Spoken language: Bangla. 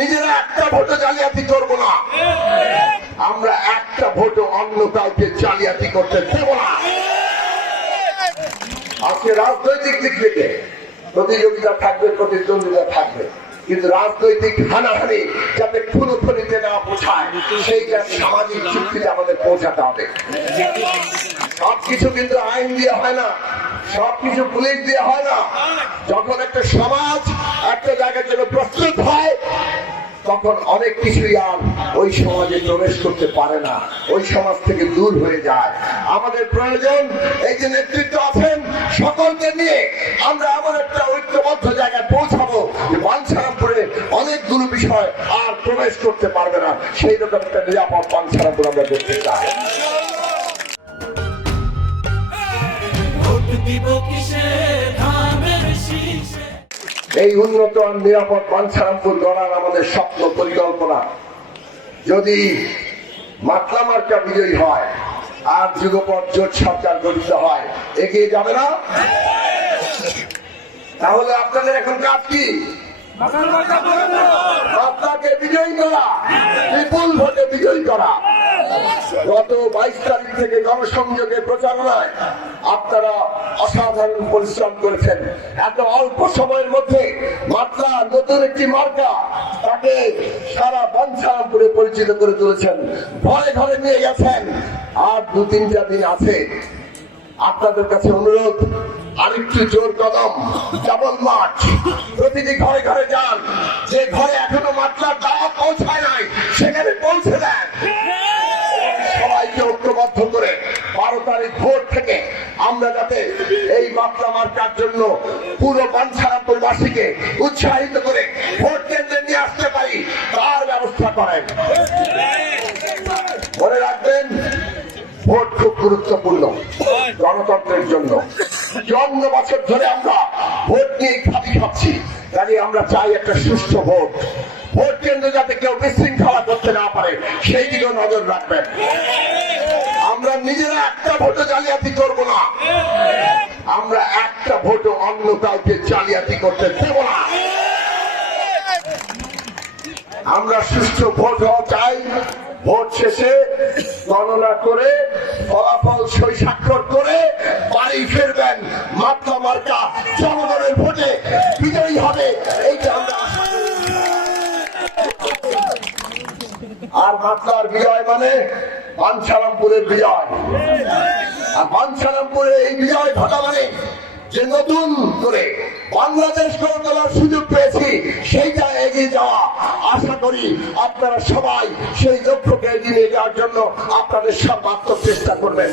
নিজেরা একটা ভোটে জালিয়াতি করব না, আমরা একটা ভোটও অন্য কাউকে জালিয়াতি করতে দেব না। আজকে রাজনৈতিক দিক থেকে প্রতিযোগিতা থাকবে, প্রতিদ্বন্দ্বিতা থাকবে, কিন্তু রাজনৈতিক হানাহানি যাতে খুনোখুনিতে না পৌঁছায় সেইটা সামাজিক চুক্তিতে আমাদের পৌঁছাতে হবে। সবকিছু কিন্তু আইন দিয়ে হয় না, সবকিছু পুলিশ দিয়ে হয় না। যখন একটা সমাজ একটা জায়গার জন্য প্রস্তুত হয় তখন অনেক কিছুই আর ওই সমাজে প্রবেশ করতে পারে না, ওই সমাজ থেকে দূর হয়ে যায়। আমাদের প্রয়োজন এই যে নেতৃত্ব আছেন সকলকে নিয়ে আমরা এমন একটা ঐক্যবদ্ধ জায়গায় পৌঁছাবো যে বাঞ্ছারামপুরে অনেকগুলো বিষয় আর প্রবেশ করতে পারবে না, সেই রকম একটা নিরাপদ বাঞ্ছারামপুর আমরা করতে চাই। এই উন্নত আর নিরাপদ বাঞ্ছারামপুর গড়ার আমাদের স্বপ্ন পরিকল্পনা যদি মাতলা মার্কা বিজয়ী হয় আর যুগপৎ জোট সরকার গঠিত হয়, এগিয়ে যাবে না? তাহলে আপনাদের এখন কাজ কি? আপনাকে বিজয়ী করা, বিপুল ভোটে বিজয়ী করা। গত 22 তারিখ থেকে গণসংযোগে প্রচারণায় আপনারা অসাধারণ পরিশ্রম করেছেন। এত অল্প সময়ের মধ্যে মাত্রা নতুন একটি মার্কা তাকে সারা বাঞ্ছারামপুরে পরিচিত করে তুলেছেন, ঘরে ঘরে নিয়ে গেছেন। আর 2-3টা দিন আছে, আপনাদের কাছে অনুরোধ আরেকটু জোর কদম ডাবল মার্চ, প্রতিটি ঘরে ঘরে যান। যে ঘরে এখনো মাত্রার দাওয়া পৌঁছায় নাই সেখানে পৌঁছে দেন। সবাইকে ঐক্যবদ্ধ করে 12 তারিখ ভোর থেকে আমরা যাতে এই মাত্রা মার্কার জন্য পুরো বাঞ্ছারামপুরবাসীকে উৎসাহিত করে ভোট কেন্দ্রে নিয়ে আসতে পারি তার ব্যবস্থা করেন। মনে রাখবেন, ভোট খুব গুরুত্বপূর্ণ গণতন্ত্রের জন্য। 54 বছর ধরে আমরা ভোট নিয়ে খালি খাচ্ছি, তাই আমরা চাই একটা সুষ্ঠু ভোট। ভোট কেন্দ্রে যাতে কেউ বিশৃঙ্খলা করতে না পারে সেই দিকেও নজর রাখবেন। আমরা নিজেরা একটা ভোটে জালিয়াতি করব না, আমরা একটা ভোটও অন্য কাউকে জালিয়াতি করতে দেব না। আমরা সুষ্ঠু ভোট হওয়া চাই। ভোট শেষে গণনা করে ফলাফল সই স্বাক্ষর করে বাড়ি ফিরবেন, মাত্রা মার্কা জনগণের ভোটে বিজয়ী হবে, এইটা আমরা আশা করি। আর মাত্রার বিজয় মানে বাঞ্ছারামপুরের বিজয়। আর বাঞ্ছারামপুরে এই বিজয় ঘটা মানে যে নতুন করে বাংলাদেশ গড়ে তোলার সুযোগ পেয়েছি, সেইটা এগিয়ে যাওয়া। আশা করি আপনারা সবাই সেই লক্ষ্যকে এগিয়ে নিয়ে যাওয়ার জন্য আপনাদের সর্বাত্মক চেষ্টা করবেন।